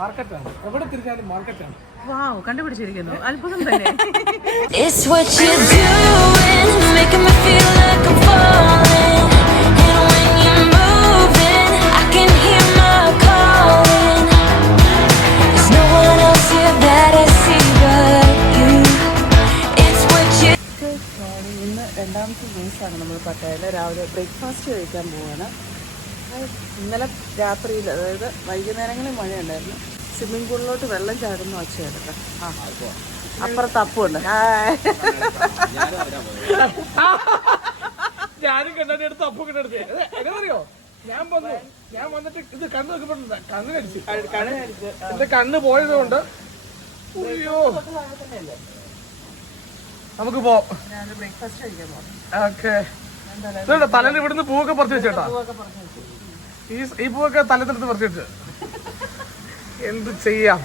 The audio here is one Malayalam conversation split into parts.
മാർക്കറ്റാണ്, എവിടെ തിരിഞ്ഞാലും മാർക്കറ്റാണ്. വാവ്, കണ്ടുപിടിച്ചിരിക്കുന്നു. അത്ഭുതം തന്നെ. It's what you're doing, making me feel like I'm falling. And when you're moving, I can hear my calling. There's no one else here that I see but you. It's what you. ഇന്ന് രണ്ടാമത്തെ ദിവസമാണ് നമ്മൾ പട്ടായയിൽ. രാവിലെ ബ്രേക്ക്ഫാസ്റ്റ് കഴിക്കാൻ പോവാണ്. ഇന്നലെ രാത്രിയിൽ, അതായത് വൈകുന്നേരങ്ങളിൽ മഴയുണ്ടായിരുന്നു. സ്വിമ്മിംഗ് പൂളിലോട്ട് വെള്ളം ചാടുന്ന ഒച്ചയെടുക്കാം. അപ്പുറത്ത് അപ്പുണ്ട്. ഞാനും കണ്ടെടുത്ത് അപ്പു കണ്ടെടുത്ത് എങ്ങനെയോ ഞാൻ വന്നിട്ട് ഇത് കണ്ണ് നോക്കുമ്പോ കണ്ണിനടിച്ചു. എന്റെ കണ്ണ് പോയത് കൊണ്ട് നമുക്ക് പോവാം. ബ്രേക്ക്ഫാസ്റ്റ് കഴിക്കാൻ പോകാം. ഓക്കെ. തലേന്ന് ഇവിടുന്ന് പൂവൊക്കെ പറിച്ചു വെച്ചേട്ടാ. ഈ പൂവൊക്കെ തലേന്നെടുത്ത് പറിച്ചു വെച്ച് എന്ത് ചെയ്യാം.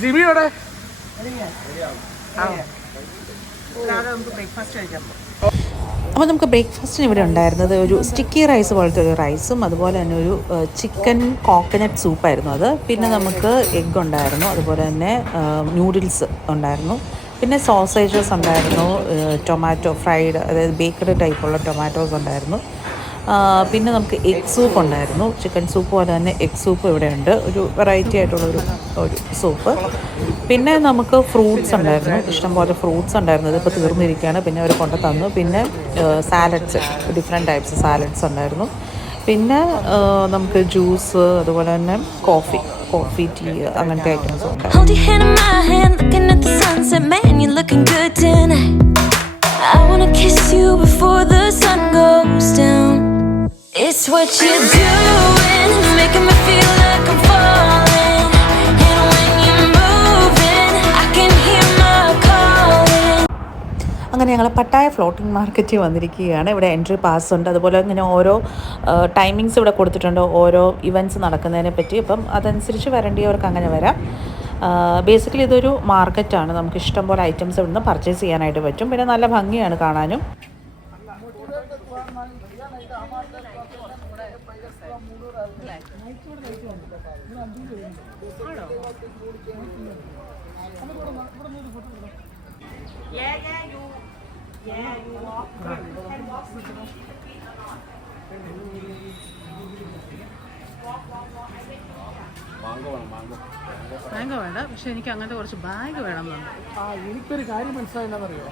ജിമിയോടെ അപ്പോൾ നമുക്ക് ബ്രേക്ക്ഫാസ്റ്റിന് ഇവിടെ ഉണ്ടായിരുന്നത് ഒരു സ്റ്റിക്കി റൈസ് പോലത്തെ ഒരു റൈസും അതുപോലെ തന്നെ ഒരു ചിക്കൻ കോക്കനട്ട് സൂപ്പായിരുന്നു അത്. പിന്നെ നമുക്ക് എഗ്ഗ് ഉണ്ടായിരുന്നു, അതുപോലെ തന്നെ നൂഡിൽസ് ഉണ്ടായിരുന്നു, പിന്നെ സോസേജസ് ഉണ്ടായിരുന്നു, ടൊമാറ്റോ ഫ്രൈഡ്, അതായത് ബേക്കഡ് ടൈപ്പുള്ള ടൊമാറ്റോസ് ഉണ്ടായിരുന്നു. പിന്നെ നമുക്ക് എഗ് സൂപ്പ് ഉണ്ടായിരുന്നു, ചിക്കൻ സൂപ്പ് പോലെ തന്നെ എഗ് സൂപ്പ് ഇവിടെ ഉണ്ട്, ഒരു വെറൈറ്റി ആയിട്ടുള്ളൊരു സൂപ്പ്. പിന്നെ നമുക്ക് ഫ്രൂട്ട്സ് ഉണ്ടായിരുന്നു, ഇഷ്ടംപോലെ ഫ്രൂട്ട്സ് ഉണ്ടായിരുന്നു. ഇതിപ്പോൾ തീർന്നിരിക്കുകയാണ്, പിന്നെ അവർ കൊണ്ടു തന്നു. പിന്നെ സാലഡ്സ്, ഡിഫറെൻറ്റ് ടൈപ്സ് സാലഡ്സ് ഉണ്ടായിരുന്നു. പിന്നെ നമുക്ക് ജ്യൂസ്, അതുപോലെ തന്നെ കോഫി, ടീ, അങ്ങനത്തെ ഐറ്റംസ് ഉണ്ടായിരുന്നു. It's what you're doing, making me feel like I'm falling. And when you're moving, I can hear my calling. അങ്ങനെ ഞങ്ങൾ പട്ടായ ഫ്ലോട്ടിംഗ് മാർക്കറ്റിൽ വന്നിരിക്കുകയാണ്. ഇവിടെ എൻട്രി പാസ് ഉണ്ട്, അതുപോലെ ഇങ്ങനെ ഓരോ ടൈമിങ്സ് ഇവിടെ കൊടുത്തിട്ടുണ്ട്, ഓരോ ഇവൻറ്റ്സ് നടക്കുന്നതിനെ പറ്റി. അപ്പം അതനുസരിച്ച് വരേണ്ടിയവർക്ക് അങ്ങനെ വരാം. ബേസിക്കലി ഇതൊരു മാർക്കറ്റാണ്, നമുക്ക് ഇഷ്ടംപോലെ ഐറ്റംസ് ഇവിടുന്ന് പർച്ചേസ് ചെയ്യാനായിട്ട് പറ്റും. പിന്നെ നല്ല ഭംഗിയാണ് കാണാനും. മാംഗോ വേണ്ട, പക്ഷെ എനിക്ക് അങ്ങനത്തെ കുറച്ച് ബാഗ് വേണമെന്നുണ്ട്. എനിക്കൊരു കാര്യം മനസ്സിലായെന്നറിയോ,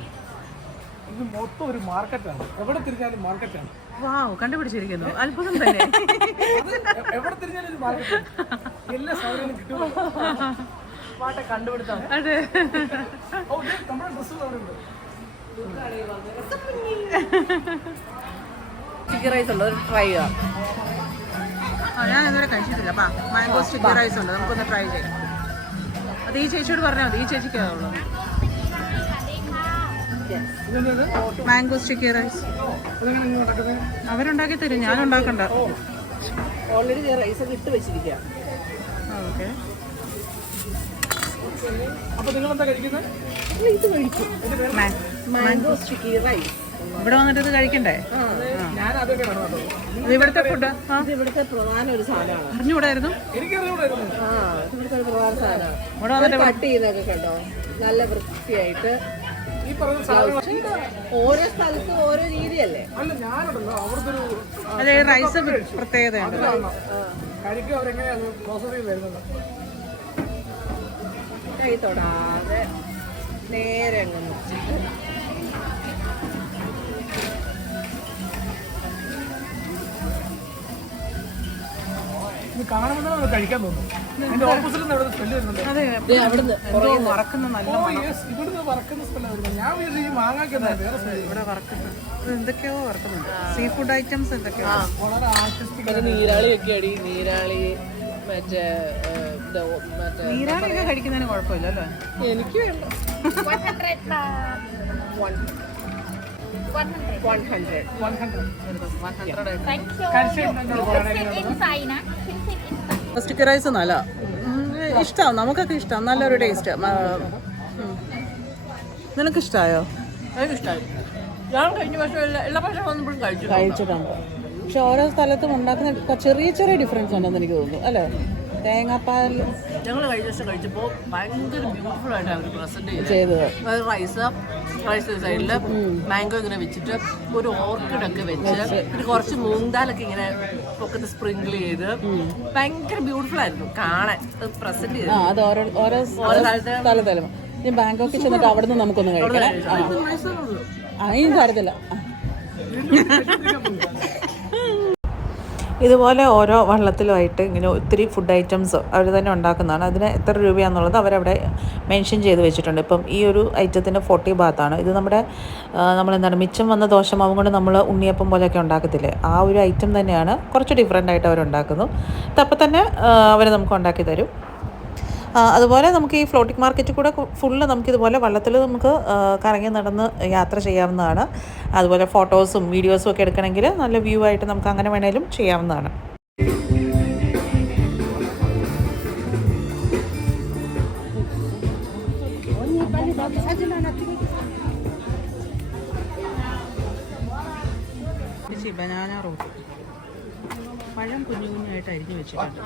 ഇത് മൊത്തം ഒരു മാർക്കറ്റാണ്, എവിടെ തിരിഞ്ഞാലും മാർക്കറ്റാണ്. വാവ്, കണ്ടുപിടിച്ചിരിക്കുന്നു. അത്ഭുതം തന്നെ. എവിടെ തിരിഞ്ഞാലും ഒരു മാർക്കറ്റാണ്, എല്ലാ സാധനങ്ങളും കിട്ടും. കണ്ടുപിടുത്തം. അതെ, നമ്മുടെ ഡ്രസ്സുകൾ അവിടെ ഉണ്ട്. സ്റ്റിക്കി റൈസ് ഉണ്ട്, ഒരു ട്രൈ ചെയ്യാം. ഞാൻ ഇതുവരെ കഴിച്ചിട്ടില്ല. മാംഗോ സ്റ്റിക്കി റൈസ് ഉണ്ട്, നമുക്കൊന്ന് ട്രൈ ചെയ്യാം. അത് ഈ ചേച്ചിയോട് പറഞ്ഞാൽ മതി, ഈ ചേച്ചിക്കാവുള്ളൂ. മാംഗോ സ്റ്റിക്കി റൈസ് അവരുണ്ടാക്കി തരും, ഞാൻ ഉണ്ടാക്കണ്ട. ഓൾറെഡി റൈസ് ഒക്കെ ഇട്ട് വെച്ചിരിക്കുക. ഓക്കെ. അപ്പൊ നിങ്ങൾ എന്താ കഴിക്കുന്നത്? ഇത് കഴിക്കും, മാംഗോ സ്റ്റിക്കി റൈസ്. ഇവിടെ വന്നിട്ട് ഇത് കഴിക്കണ്ടേ? ഞാൻ അതൊക്കെ വേണം. ഇത് ഇവിടുത്തെ ഫുഡ്, ഇവിടുത്തെ പ്രധാന ഒരു സാധനമാണ്. അറിഞ്ഞുകൂടായിരുന്നു. എനിക്കറിയൂടായിരുന്നു. ഇവിടുത്തെ ഒരു പ്രധാന സാധനമാണ്. ഇവിടെ വന്നിട്ട് കട്ട് ചെയ്തൊക്കെ കണ്ടോ, നല്ല വൃത്തിയായിട്ട്. ഈ പറഞ്ഞ സാധനങ്ങൾ ഓരോ സ്ഥലത്തും ഓരോ രീതിയല്ലേ. അല്ല, ഞാനുണ്ടല്ലോ അവിടുത്തെ ഒരു അതെ, റൈസ് പ്രത്യേകതയുണ്ട്. കഴിക്കും. അവരെങ്ങനെയാണ് പ്രോസസ് ചെയ്ത് വരുന്നത്? കൈ തൊടാതെ നേരെ അങ്ങ് ഇത് കാണുമ്പോൾ കഴിക്കാൻ തോന്നുന്നു. എന്റെ ഓപ്പോസിറ്റ് ഇവിടെ സ്മെല്ല് വരുന്നുണ്ട്. അതെ, വറക്കുന്ന നല്ല ഇവിടുന്ന് വറക്കുന്ന സ്മെല്ല് വരുന്നത്. ഞാൻ വീട്ടിൽ ഈ മാങ്ങാക്കുന്ന വേറെ സ്മെല്ല്. ഇവിടെ വറക്കുന്നത് എന്തൊക്കെയോ വറക്കുന്നുണ്ട്, സീ ഫുഡ് ഐറ്റംസ് എന്തൊക്കെയോ. വളരെ ആർട്ടിസ്റ്റിക്. നീരാളിയൊക്കെ അടി, നീരാളി, മറ്റേ നീരാളിയൊക്കെ കഴിക്കുന്നതിന് കുഴപ്പമില്ല അല്ലേ? എനിക്ക് വേണ്ട. 100. സ്റ്റിക്കി റൈസ് നല്ല ഇഷ്ടമാണ്, നമുക്കൊക്കെ ഇഷ്ടമാണ്, നല്ലൊരു ടേസ്റ്റ്. നിനക്ക് ഇഷ്ടമായോ? ഇഷ്ടമായി. ഞാൻ കഴിഞ്ഞ വർഷം എല്ലാ പ്രാവശ്യം വന്നപ്പോഴും കഴിച്ചിട്ടുണ്ട്. പക്ഷെ ഓരോ സ്ഥലത്തും ഉണ്ടാക്കുന്ന ചെറിയ ചെറിയ ഡിഫറൻസ് ഉണ്ടെന്ന് എനിക്ക് തോന്നുന്നു അല്ലേ? തേങ്ങാപ്പാൽ ഞങ്ങൾ കഴിഞ്ഞ ദിവസം കഴിച്ചപ്പോൾ ഭയങ്കര ബ്യൂട്ടിഫുൾ ആയിട്ട് അവർ പ്രസന്റ് ചെയ്തത്. അതായത് റൈസ് സൈഡിൽ മാംഗോ ഇങ്ങനെ വെച്ചിട്ട് ഒരു ഓർക്കിഡൊക്കെ വെച്ച് പിന്നെ കുറച്ച് മൂങ്കാലൊക്കെ ഇങ്ങനെ പൊക്കത്ത് സ്പ്രിങ്കിൾ ചെയ്ത് ഭയങ്കര ബ്യൂട്ടിഫുൾ ആയിരുന്നു കാണാൻ പ്രസന്റ് ചെയ്ത്. അത് ഓരോ സ്ഥലത്തലും ഇനി ബാങ്കോക്കിൽ ചെന്നിട്ട് അവിടെ നിന്ന് നമുക്കൊന്ന് കഴിക്കണം. അതിനും കാര്യത്തില്ല. ഇതുപോലെ ഓരോ വള്ളത്തിലുമായിട്ട് ഇങ്ങനെ ഒത്തിരി ഫുഡ് ഐറ്റംസ് അവർ തന്നെ ഉണ്ടാക്കുന്നതാണ്. അതിന് എത്ര രൂപയാണെന്നുള്ളത് അവരവിടെ മെൻഷൻ ചെയ്ത് വെച്ചിട്ടുണ്ട്. ഇപ്പം ഈ ഒരു ഐറ്റത്തിന് 40 ബാത്താണ്. ഇത് നമ്മളെന്താണ് മിച്ചം വന്ന ദോശമാവും കൊണ്ട് നമ്മൾ ഉണ്ണിയപ്പം പോലെയൊക്കെ ഉണ്ടാക്കത്തില്ലേ, ആ ഒരു ഐറ്റം തന്നെയാണ്. കുറച്ച് ഡിഫറെൻ്റ് ആയിട്ട് അവരുണ്ടാക്കുന്നു. അപ്പം തന്നെ അവർ നമുക്ക് ഉണ്ടാക്കി തരും. അതുപോലെ നമുക്ക് ഈ ഫ്ലോട്ടിംഗ് മാർക്കറ്റിൽ കൂടെ ഫുള്ള് നമുക്കിതുപോലെ വള്ളത്തിൽ നമുക്ക് കറങ്ങി നടന്ന് യാത്ര ചെയ്യാവുന്നതാണ്. അതുപോലെ ഫോട്ടോസും വീഡിയോസും ഒക്കെ എടുക്കണമെങ്കിൽ നല്ല വ്യൂ ആയിട്ട് നമുക്ക് അങ്ങനെ വേണേലും ചെയ്യാവുന്നതാണ്. ബനാന റോട്ട് പഴം കുഞ്ഞു കുഞ്ഞായിട്ട് അരിഞ്ഞു വെച്ചിട്ടുണ്ട്.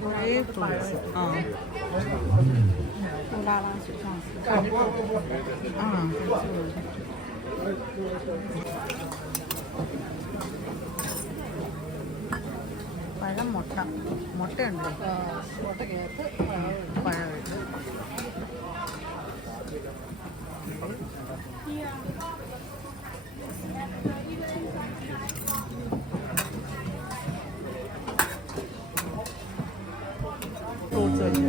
കുറേ ഫ്രൂട്ട്സ്. പഴം മുട്ടയുണ്ട്. മുട്ടക്കകത്ത് പഴം ഇട്ട് ഫ്രൂട്ട്സ് വെച്ച്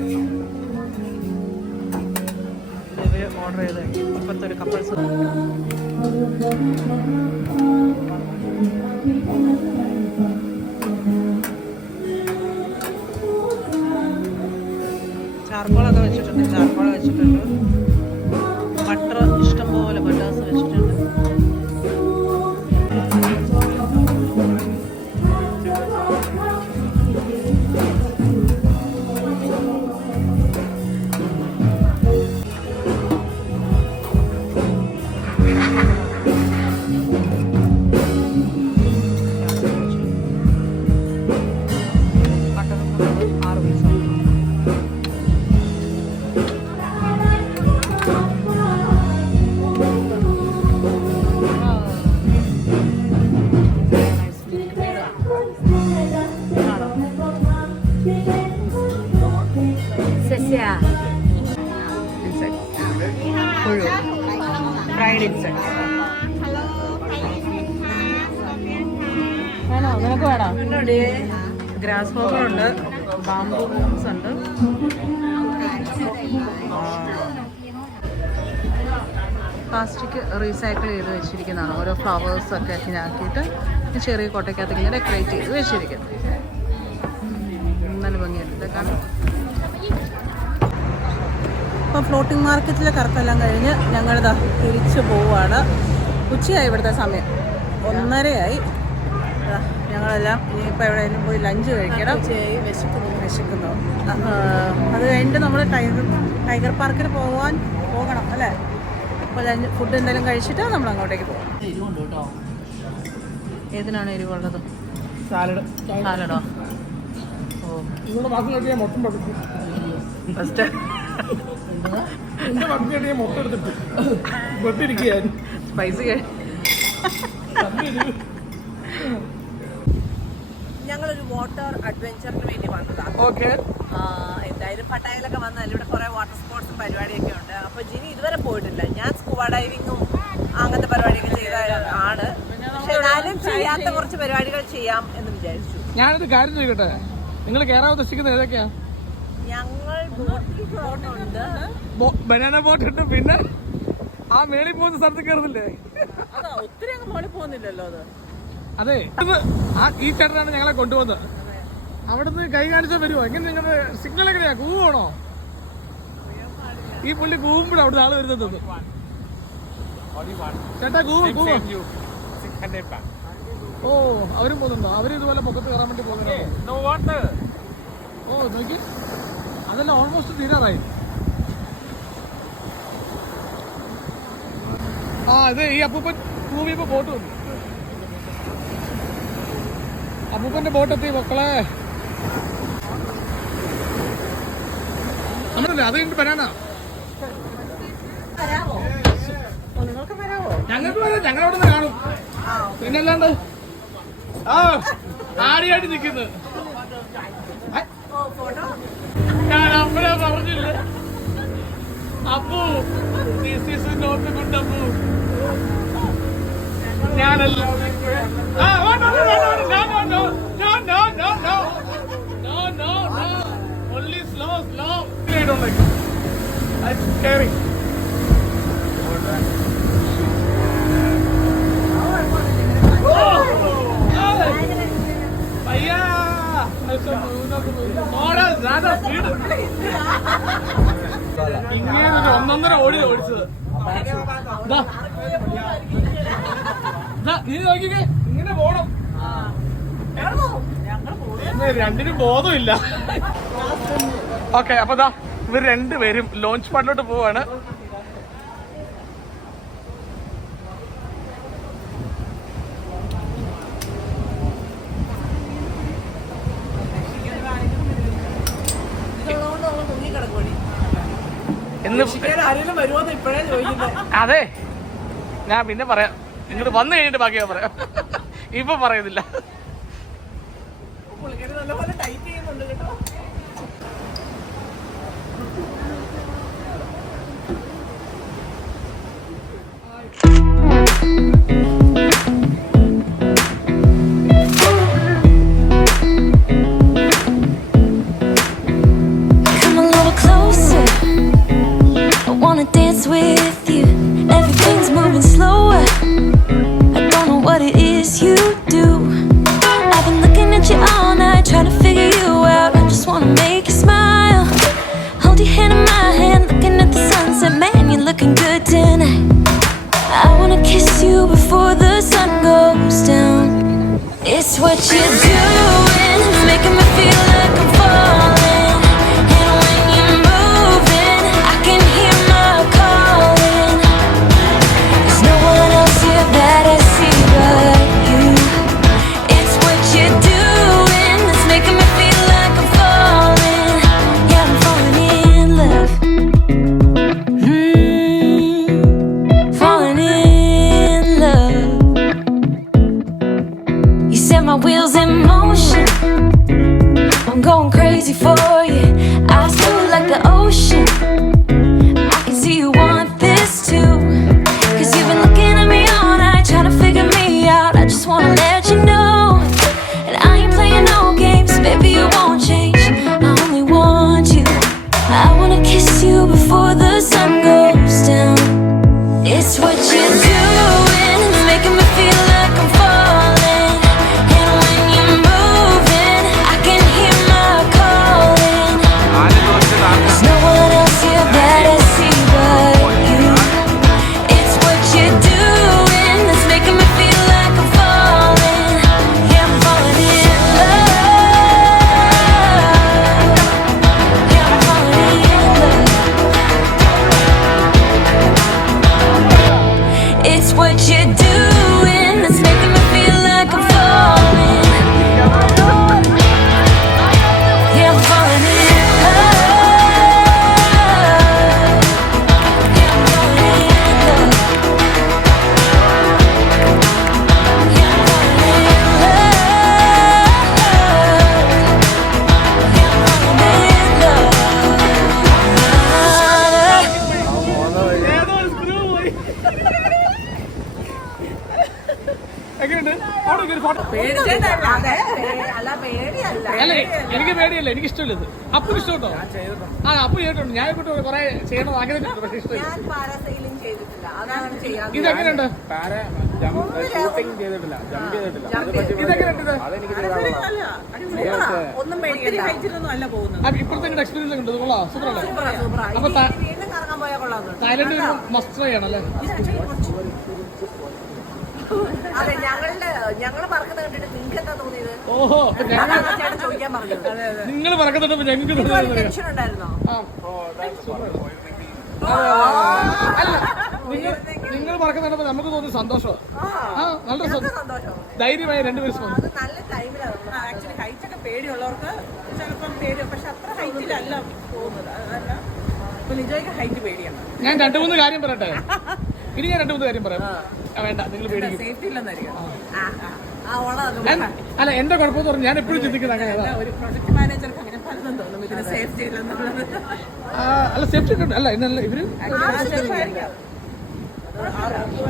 ഇവർ ഓർഡർ ചെയ്ത് ഇപ്പോഴത്തെ ഒരു കപ്പിൾസ്. ചാർക്കോളൊക്കെ വെച്ചിട്ടുണ്ട്. ചാർക്കോൾ വെച്ചിട്ടുണ്ട്. ബട്ടർ ഇഷ്ടംപോലെ ബട്ടേഴ്സ് വെച്ചിട്ടുണ്ട്. ഫ്രൈഡ് ഇൻസെക്ട്സ് വേണോ? നിനക്ക് വേണോ? ഗ്രാസ് ഹോപ്പർ ഉണ്ട്, ബാംബൂ ബൂംസ് ഉണ്ട്. പ്ലാസ്റ്റിക് റീസൈക്കിൾ ചെയ്ത് വെച്ചിരിക്കുന്നതാണ്. ഓരോ ഫ്ലവേഴ്സൊക്കെ ആക്കിയിട്ട് ചെറിയ കോട്ടയ്ക്കകത്ത് ഇങ്ങനെ ഡെക്കറേറ്റ് ചെയ്ത് വെച്ചിരിക്കുന്നു. നല്ല ഭംഗിയുണ്ട് കാണാൻ. അപ്പോൾ ഫ്ലോട്ടിംഗ് മാർക്കറ്റിലെ കറക്കെല്ലാം കഴിഞ്ഞ് ഞങ്ങളിതാ തിരിച്ചു പോവുകയാണ്. ഉച്ചയായി ഇവിടുത്തെ സമയം, 1:30 ഞങ്ങളെല്ലാം ഇനിയിപ്പോൾ എവിടെയെങ്കിലും പോയി ലഞ്ച് കഴിക്കണം. വിശക്കുന്നു. അത് കഴിഞ്ഞിട്ട് നമ്മൾ ടൈഗർ പാർക്കിൽ പോകണം അല്ലേ? അപ്പോൾ ലഞ്ച് ഫുഡ് എന്തെങ്കിലും കഴിച്ചിട്ട് നമ്മൾ അങ്ങോട്ടേക്ക് പോകാം. ഏതിനാണ് എരിവുള്ളത്? സാലഡോ? ഓ ഫസ്റ്റ് സ്പൈസി ഞങ്ങളൊരു വാട്ടർ അഡ്വഞ്ചറിന് വേണ്ടി വന്നതാണ്. എന്തായാലും പട്ടായയിലൊക്കെ വന്നാൽ ഇവിടെ കുറെ വാട്ടർ സ്പോർട്സും പരിപാടിയൊക്കെ ഉണ്ട്. അപ്പോൾ ജിനി ഇതുവരെ പോയിട്ടില്ല. ഞാൻ സ്കൂബ ഡൈവിങ്ങും അങ്ങനത്തെ പരിപാടിയൊക്കെ ചെയ്ത ആണ്. പക്ഷെ ഞാനും ചെയ്യാത്ത കുറച്ച് പരിപാടികൾ ചെയ്യാം എന്ന് വിചാരിച്ചു. ഞാനൊരു കാര്യം ചോദിക്കട്ടെ, നിങ്ങൾ കയറാൻ ഉദ്ദേശിക്കുന്നത് ഏതൊക്കെയാ? ഞങ്ങൾ ബോട്ടുണ്ട്, ബനാന ബോട്ട് ഉണ്ട്, പിന്നെ ആ മേളിൽ പോകുന്ന സ്ഥലത്ത് കയറുന്നില്ലേ? അതാ ഒത്തിരി അങ്ങ് മോളിൽ പോകുന്നില്ലല്ലോ അത്. അതെ, ഈ ചേട്ടനാണ് ഞങ്ങളെ കൊണ്ടുപോകുന്നത്. അവിടുന്ന് കൈ കാണിച്ചാൽ വരുമോ? എങ്ങനെ നിങ്ങളുടെ സിഗ്നൽ എങ്ങനെയാ? കൂവണോ? ഈ പുള്ളി കൂവുമ്പോഴാണ് അവിടുന്ന് ആള് വരുന്നത്. ചേട്ടാ കൂവോ? ഓ അവരും പോകുന്നുണ്ടോ? അവര് ഇതുപോലെ പൊക്കത്ത് കയറാൻ വേണ്ടി പോകുന്നുണ്ടോ? ഓ നോക്കി, അതെല്ലാം ഓൾമോസ്റ്റ് തീരാറായി. ഇത് ഈ അപ്പൂപ്പൻ ഭൂമിയിപ്പോ ബോട്ട് വന്നു. അപ്പൂപ്പന്റെ ബോട്ടെത്തി മക്കളെ. നമ്മളല്ലേ അത് കഴിഞ്ഞിട്ട് ബനാന. ഞങ്ങൾക്ക് വരാം, ഞങ്ങളവിടെ നിന്ന് കാണും. പിന്നല്ലാണ്ട് ആടിയായിട്ട് നിൽക്കുന്നു. ഞാൻ അപ്പഴേ പറഞ്ഞില്ലേ Appu, this is not good Appu. ഞാനല്ല. No. Only slow. I don't like it. It's scary. ഇങ്ങനെ ഒന്നൊന്നര ഓടിച്ചത്. നീ നോക്കിക്കേ, ഇങ്ങനെ പോണം. രണ്ടിനും ബോധമില്ല. ഓക്കെ, അപ്പൊ ഇവർ രണ്ടുപേരും ലോഞ്ച് പാഡിലോട്ട് പോവാണ്. അതെ, ഞാൻ പിന്നെ പറയാം. ഇങ്ങോട്ട് വന്നു കഴിഞ്ഞിട്ട് ബാക്കിയാ പറയാം. ഇപ്പൊ പറയുന്നില്ല. With you, everything's moving slower. I don't know what it is you do. I've been looking at you all night, trying to figure you out. I just wanna make you smile. Hold your hand in my hand, looking at the sunset. Man, you're looking good tonight. I wanna kiss you before the sun goes down. It's what you're doing, making me feel like I'm falling. And when you're moving, I can hear my calling. There's no one else here that I see but you. It's what you're doing that's making me feel like I'm falling. Yeah, I'm falling in love. Falling in love. You set my wheels in motion. I'm going crazy for you. Eyes blue like the ocean. I can see you want this too. Cause you've been looking at me all night, trying to figure me out. I just wanna let you know. And I ain't playing no games, baby, you won't change. I only want you. I wanna kiss you before the sun goes down. It's what you're doing, it's making me feel like I'm falling. And when you're moving, I can hear my calling. There's no one else here that I see but you. It's what you're doing that's making me feel like I'm falling. Yeah, I'm falling in love. Yeah, I'm falling in love. It's what you're doing that's making me feel like I'm falling. Yeah, I'm falling in love. Yeah, I'm falling in love. Yeah, I'm falling in love. Yeah, I'm falling in love. ഏതോ സ്ക്രൂ പോയി. എങ്ങനെയുണ്ട്? അവിടെ ഒരു ഫോട്ടോ. അല്ല, എനിക്ക് പേടിയല്ല, എനിക്ക് ഇഷ്ടമില്ല ഇത്. അപ്പു ഇഷ്ടമുണ്ടോ? അപ്പു ചെയ്തിട്ടുണ്ട്. ഞാൻ ഇങ്ങോട്ട് കുറെ ചെയ്യണം ആഗ്രഹിച്ചിട്ടുണ്ട്, പക്ഷെ ഇഷ്ടമില്ല. ഇതെങ്ങനെയുണ്ട്? ഇതെങ്ങനെയുണ്ട്? ഇപ്പോഴത്തെ എക്സ്പീരിയൻസ് ഉണ്ട്. കൊള്ളാം, സൂപ്പറല്ലേ? അപ്പൊ തായ്ലൻഡ് മസ്റ്റ് ട്രൈ ആണല്ലേ? അതെ, ഞങ്ങള് പറക്കുന്നത് കണ്ടിട്ട് നിങ്ങൾക്ക് എന്താ തോന്നിയത്? ഓഹോ, ചോദിക്കാൻ പറഞ്ഞത്. നിങ്ങൾ പറക്കുന്നുണ്ടോ? ഞങ്ങൾക്ക് ടെൻഷൻ ഉണ്ടായിരുന്നോ? അല്ല, നിങ്ങൾ പറക്കുന്നുണ്ടപ്പോ നമുക്ക് തോന്നിയ സന്തോഷം. നല്ല സന്തോഷം. ധൈര്യമായി രണ്ടുപേരും നല്ല ടൈമിലാണ്. ആക്ച്വലി ഹൈറ്റ് ഒക്കെ പേടിയുള്ളവർക്ക് ചിലപ്പം പേടി, പക്ഷെ അത്ര ഹൈറ്റിലല്ല പോകുന്നത്. അതല്ല ഇപ്പൊ ലിജോയ്ക്ക് ഹൈറ്റ് പേടിയാണ്. ഞാൻ 2-3 കാര്യം പറയട്ടെ. ഇനി ഞാൻ 2-3 കാര്യം പറയാം. വേണ്ട, നിങ്ങൾ പേടിക്കും. സേഫ്റ്റി ഇല്ലെന്നായിരിക്കും. അല്ല, എന്റെ കുഴപ്പമെന്ന് പറഞ്ഞാൽ ഞാൻ എപ്പോഴും ചിന്തിക്കുന്നത് അങ്ങനെ. ഒരു പ്രൊജക്ട് മാനേജർക്ക് അങ്ങനെ പലതും തോന്നും ഇതിന് സേഫ്റ്റി ഇല്ലെന്നുള്ളത്. അല്ല, സേഫ്റ്റി അല്ല ഇന്നല്ല ഇവര്.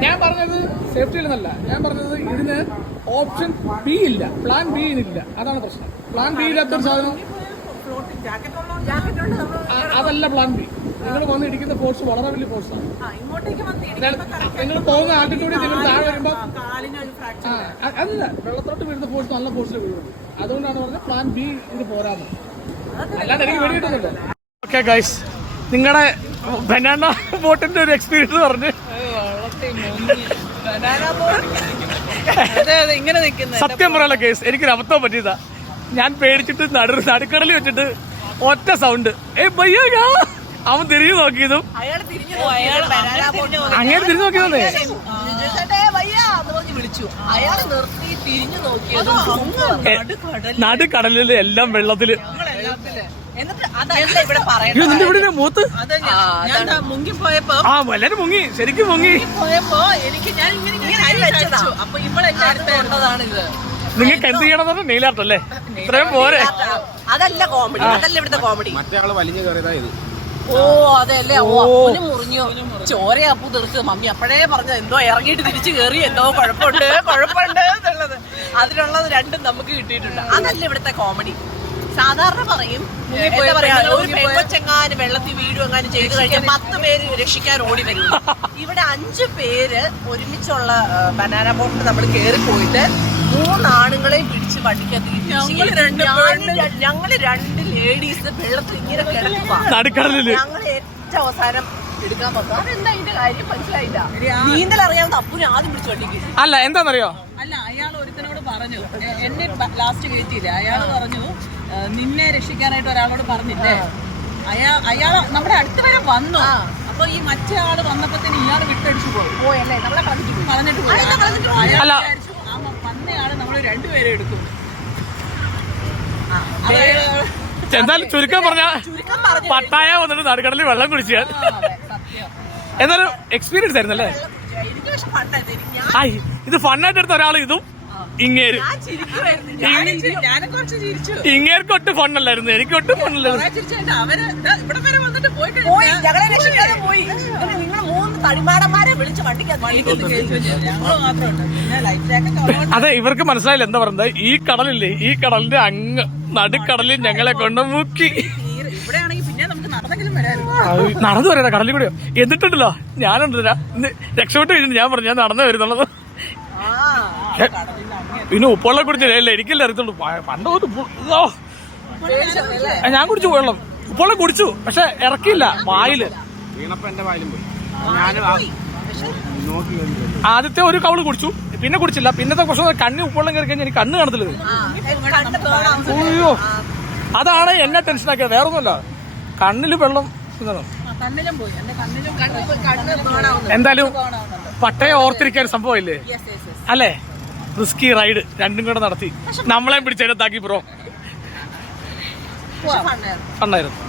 ഞാൻ പറഞ്ഞത് സേഫ്റ്റി ഇല്ലെന്നല്ല, ഞാൻ പറഞ്ഞത് ഇതിന് ഓപ്ഷൻ ബി ഇല്ല, പ്ലാൻ ബി ഇല്ല. അതാണ് പ്രശ്നം. പ്ലാൻ ബി ഇല്ലാത്തൊരു സാധനം അതല്ല പ്ലാൻ ബി. നിങ്ങൾ വന്ന് ഇടിക്കുന്ന ഫോഴ്സ് വളരെ വലിയ ഫോഴ്സാണ്. നിങ്ങൾ പോകുന്ന ആൾട്ടിറ്റ്യൂഡിൽ നിങ്ങൾ താഴെ വരുമ്പോൾ അതല്ല, വെള്ളത്തോട്ട് വീഴുന്ന ഫോഴ്സ് നല്ല ഫോഴ്സിൽ വീഴുന്നത്. അതുകൊണ്ടാണ് പറഞ്ഞത് പ്ലാൻ ബി ഇത് പോരാന്ന്. അല്ലാണ്ട് എനിക്ക് വേണ്ടിയിട്ടൊന്നുമില്ല. ഓക്കെ ഗൈസ്, നിങ്ങളുടെ ബനാന ബോട്ടിന്റെ ഒരു എക്സ്പീരിയൻസ് പറഞ്ഞ്. സത്യം പറയാനുള്ള കേസ്, എനിക്കൊരു അബദ്ധം പറ്റിയതാ. ഞാൻ പേടിച്ചിട്ട് നടുക്കടലിൽ വെച്ചിട്ട് ഒറ്റ സൗണ്ട് അവൻ തിരിഞ്ഞു നോക്കിയതും അങ്ങനെ തിരിഞ്ഞു നോക്കിയതേ നടുക്കടലില് എല്ലാം വെള്ളത്തില്. നിന്റെ ഇവിടെ മൂത്ത് മുങ്ങിപ്പോയപ്പോ എല്ലാരും മുങ്ങി, ശരിക്കും മുങ്ങി. നിങ്ങൾക്ക് എന്ത് ചെയ്യണമെന്ന് നീലാട്ടല്ലേ? ഇത്രയും പോരെ. അതല്ല കോമഡി, അതല്ല ഇവിടുത്തെ കോമഡി. മറ്റേ ആള് വലിഞ്ഞു കയറിയതാ ഇത്. ഓ അതല്ലേ, മുറിഞ്ഞു ചോരയപ്പൂ തീർത്ത് മമ്മി അപ്പോഴേ പറഞ്ഞത് എന്തോ ഇറങ്ങിയിട്ട് തിരിച്ചു കയറി, എന്തോ കുഴപ്പമുണ്ട് എന്നുള്ളത്. അതിലുള്ളത് രണ്ടും നമുക്ക് കിട്ടിയിട്ടുണ്ട്. അതല്ല ഇവിടുത്തെ കോമഡി. സാധാരണ പറയും എന്താ പറയാ, ഒരു പെൺകൊച്ചെങ്ങാനും വെള്ളത്തിൽ വീടും എങ്ങാനും ചെയ്തു കഴിഞ്ഞാൽ 10 പേര് രക്ഷിക്കാൻ ഓടി വരും. ഇവിടെ 5 പേര് ഒരുമിച്ചുള്ള ബനാന ബോട്ടിൽ നമ്മൾ കയറിപ്പോയിട്ട് 3 ആണുങ്ങളെയും പിടിച്ച് വണ്ടിക്കകത്ത് ഞങ്ങള് 2 ലേഡീസ് വെള്ളത്തിൽ ഇങ്ങനെ കിടക്കുക. ഞങ്ങൾ ഏറ്റവും അവസാനം എടുക്കാൻ പറ്റും. അതെന്താ ഇതിന്റെ കാര്യം മനസ്സിലായില്ല. നീന്തൽ അറിയാവുന്ന അപ്പുനെ ആദ്യം പിടിച്ച് വണ്ടിക്ക്. അല്ല, എന്താണെന്നറിയോ, അല്ല അയാൾ ഒരുത്തനോട് പറഞ്ഞു, എന്നെ ലാസ്റ്റ് കയറ്റിയില്ല. അയാൾ പറഞ്ഞു നിന്നെ രക്ഷിക്കാനായിട്ട് ഒരാളോട് പറഞ്ഞില്ലേ. അയാൾ നമ്മുടെ അടുത്ത് വരെ വന്നു. അപ്പൊ ഈ മറ്റേ ആള് വന്നപ്പോഴത്തേന് ഇയാൾ വിട്ടടിച്ചു പോയല്ലേ, നമ്മളെ പറഞ്ഞിട്ട് പോയി. അയാൾ വിചാരിച്ചു ആ വന്നയാള് നമ്മൾ 2 പേരെ എടുക്കും. എന്തായാലും ചുരുക്കം പറഞ്ഞ പട്ടായ വന്നിട്ട് നടുക്കടലിൽ വെള്ളം കുടിച്ചു. എന്നാലും എക്സ്പീരിയൻസ് ആയിരുന്നല്ലേ. ഇത് ഫണ്ണായിട്ട് എടുത്ത ഒരാൾ, ഇതും ഇങ്ങേരും ഇങ്ങേർക്കൊട്ടും ഫണ്ണല്ലായിരുന്നു, എനിക്കൊട്ടും ഫണ്ണല്ലായിരുന്നു. അതെ, ഇവർക്ക് മനസ്സിലായില്ല എന്താ പറയുന്നത്. ഈ കടലില്ലേ, ഈ കടലിന്റെ അങ്ങ് നടുക്കടലിൽ ഞങ്ങളെ കൊണ്ട് മുക്കി. നടന്നു വരാ കടലിൽ കൂടെയോ. എന്നിട്ടുണ്ടല്ലോ ഞാനുണ്ടല്ലോ രക്ഷപ്പെട്ട് കഴിഞ്ഞു. ഞാൻ പറഞ്ഞു ഞാൻ നടന്നു വരുന്നുള്ളത്. പിന്നെ ഉപ്പുവെള്ളം കുടിച്ചില്ല, എനിക്കല്ലേ അറിയത്തുള്ളൂ. പണ്ട് ഞാൻ കുടിച്ചു വെള്ളം, ഉപ്പുവെള്ളം കുടിച്ചു, പക്ഷെ ഇറക്കിയില്ല വായില്. ആദ്യത്തെ ഒരു കവള് കുടിച്ചു, പിന്നെ കുടിച്ചില്ല. പിന്നത്തെ കുറച്ച് കണ്ണി ഉപ്പുവെള്ളം കയറി കഴിഞ്ഞാൽ എനിക്ക് കണ്ണ് കാണത്തില്ല. അയ്യോ, അതാണ് എന്നെ ടെൻഷനാക്കിയത്, വേറൊന്നുമല്ല. കണ്ണില് വെള്ളം. എന്തായാലും പട്ടയം ഓർത്തിരിക്കാൻ സംഭവമില്ലേ അല്ലേ. റിസ്കി റൈഡ് രണ്ടും കൂടെ നടത്തി നമ്മളെ പിടിച്ചെടുത്താക്കി ബ്രോ. കണ്ണായിരുന്നു.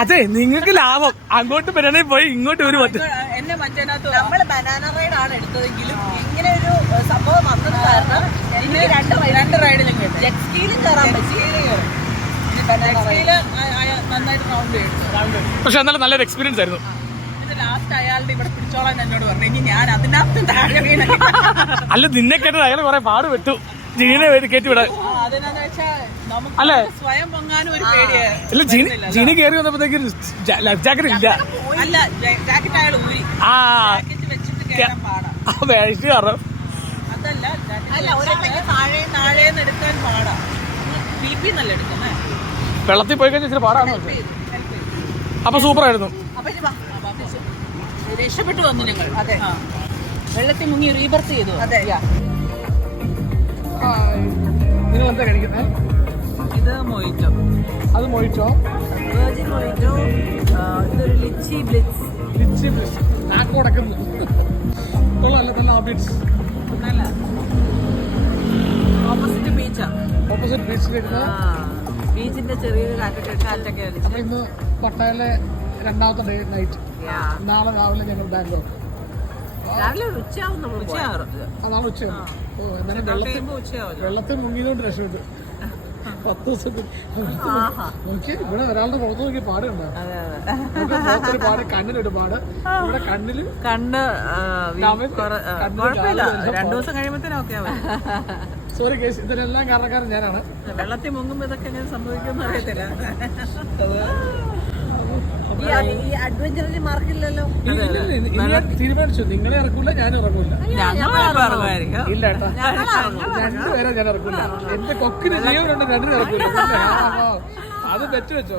അതെ, നിങ്ങൾക്ക് ലാഭം. അങ്ങോട്ട് ബനാന പോയി ഇങ്ങോട്ട് ഒരു പറ്റും. നമ്മള് ബനാന റൈഡ് ആണ് എടുത്തതെങ്കിലും ഇങ്ങനെ ഒരു സംഭവം വന്നത് കാരണം രണ്ട് റൈഡിലും ജെറ്റ് സ്കീലും കയറാൻ പറ്റി. പക്ഷെ എന്നാലും നല്ലൊരു എക്സ്പീരിയൻസ് ആയിരുന്നു. ലാസ്റ്റ് അയാളുടെ ഇവിടെ പിടിച്ചോളാൻ എന്നോട് പറഞ്ഞു. ഇനി ഞാൻ അതിനകത്ത് താഴെ വീണ. അല്ല, നിന്നെ കേട്ടത് അയാൾ കുറെ പാട് വിട്ടു ജീനെ കയറ്റി വിടാൻ. അതെന്നാന്ന് വെച്ചാ നമുക്ക് അല്ലേ സ്വയം പൊങ്ങാനും ഒരു പേടിയായിരുന്നു. ഇല്ല, ജീനി കയറി വന്നപ്പോഴത്തേക്ക് ലൈഫ് ജാക്കറ്റ് ഇല്ല. അല്ല, ജാക്കറ്റ് അയാൾ ഊരി വെച്ചിട്ട് കയറാൻ പാടാ. അതല്ല, താഴേന്ന് എടുക്കാൻ പാടാ. BP നല്ല എടുക്കുന്നേ. വെള്ളത്തിൽ പോയി കഴിഞ്ഞാൽ ഇച്ചിരി പാടാണ്. അപ്പൊ സൂപ്പർ ആയിരുന്നു. രക്ഷപ്പെട്ടു വന്നു ഞങ്ങൾ. അതെ, വെള്ളത്തിൽ മുങ്ങി റീബർത്ത് ചെയ്തു. അതെ. നിങ്ങൾ എന്താ കഴിക്കുന്നത്? ഇത് മൊയ്റ്റോ. അത് മൊയ്റ്റോ, വെർജിൻ മൊയ്റ്റോ. ഇതൊരു ലിച്ചി ബ്ലിറ്റ്സ്. നാക്ക് ഉടക്കുന്നു. കൊള്ളാം, നല്ല അപ്ഡേറ്റ്സ്. ഓപ്പോസിറ്റ് ബീച്ചാ. ഓപ്പോസിറ്റ് ബീച്ചിലിരുന്ന് ബീച്ചിന്റെ ചെറിയൊരു കാറ്റൊക്കെ അടിച്ചു. അപ്പൊ ഇന്ന് പട്ടായയിലെ രണ്ടാമത്തെ നൈറ്റ്. നാളെ രാവിലെ ഞങ്ങൾ ബാംഗ്ലൂർ. രാവിലെ ഒരു ഉച്ചയാവും. നമ്മൾ നാളെ ഉച്ചയാണ്. ഓ എന്നാലും വെള്ളത്തിൽ മുങ്ങിയതുകൊണ്ട് രക്ഷപ്പെട്ടു. 10 ദിവസം നോക്കി ഇവിടെ ഒരാളുടെ പുറത്ത് നോക്കി പാടുണ്ടോ? മുഖത്തൊരു പാട്, കണ്ണിലൊരു പാട്. ഇവിടെ കണ്ണില് കണ്ണ് കുഴപ്പമില്ല. 2 ദിവസം കഴിയുമ്പോഴത്തേനൊക്കെ സോറി കേസ്, ഇതിനെല്ലാം കാരണക്കാരൻ ഞാനാണ്. വെള്ളത്തിൽ മുങ്ങുമ്പോ ഇതൊക്കെ എങ്ങനെ സംഭവിക്കുമെന്ന് അറിയത്തില്ല. ഈ അഡ്വഞ്ചറിന് മാർക്കില്ലല്ലോ. തീരുമാനിച്ചു, നിങ്ങളെ ഇറക്കൂല, ഞാനും ഇറക്കൂല. ഞങ്ങൾ ഇല്ല കേട്ടോ, രണ്ടുപേരെ ഞാൻ ഇറക്കൂല. എന്റെ കൊക്കിന് ജീവനുണ്ട്, രണ്ടിനും ഇറക്കൂല. അത് തെറ്റ് വെച്ചോ.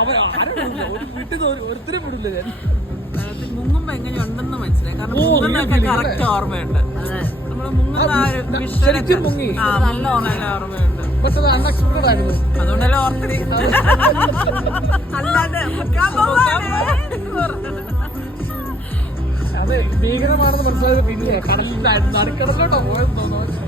അവൻ ആരും വിടില്ല, ഒരു വീട്ടിൽ നിന്ന് ഒരുത്തരും വിടില്ല ഞാൻ. മുങ്ങുമ്പോ എങ്ങനെയുണ്ടെന്ന് മനസ്സിലായി. കാരണം കറക്റ്റ് ഓർമ്മയുണ്ട്. നമ്മള് മുങ്ങുന്ന ശരിക്കും മുങ്ങി, നല്ല ഓർമ്മയുണ്ട്. പക്ഷെ അത് അൺഎക്സ്പെക്ടഡ് ആയിരുന്നു. അതുകൊണ്ടല്ലേ ഓർക്കണേ. അല്ലാതെ അത് ഭീകരമാണെന്ന് മനസ്സിലായത് പിന്നെ കടലിന്റെ നടുക്കടലിലോട്ടോ പോയെന്ന് തോന്നുന്നു.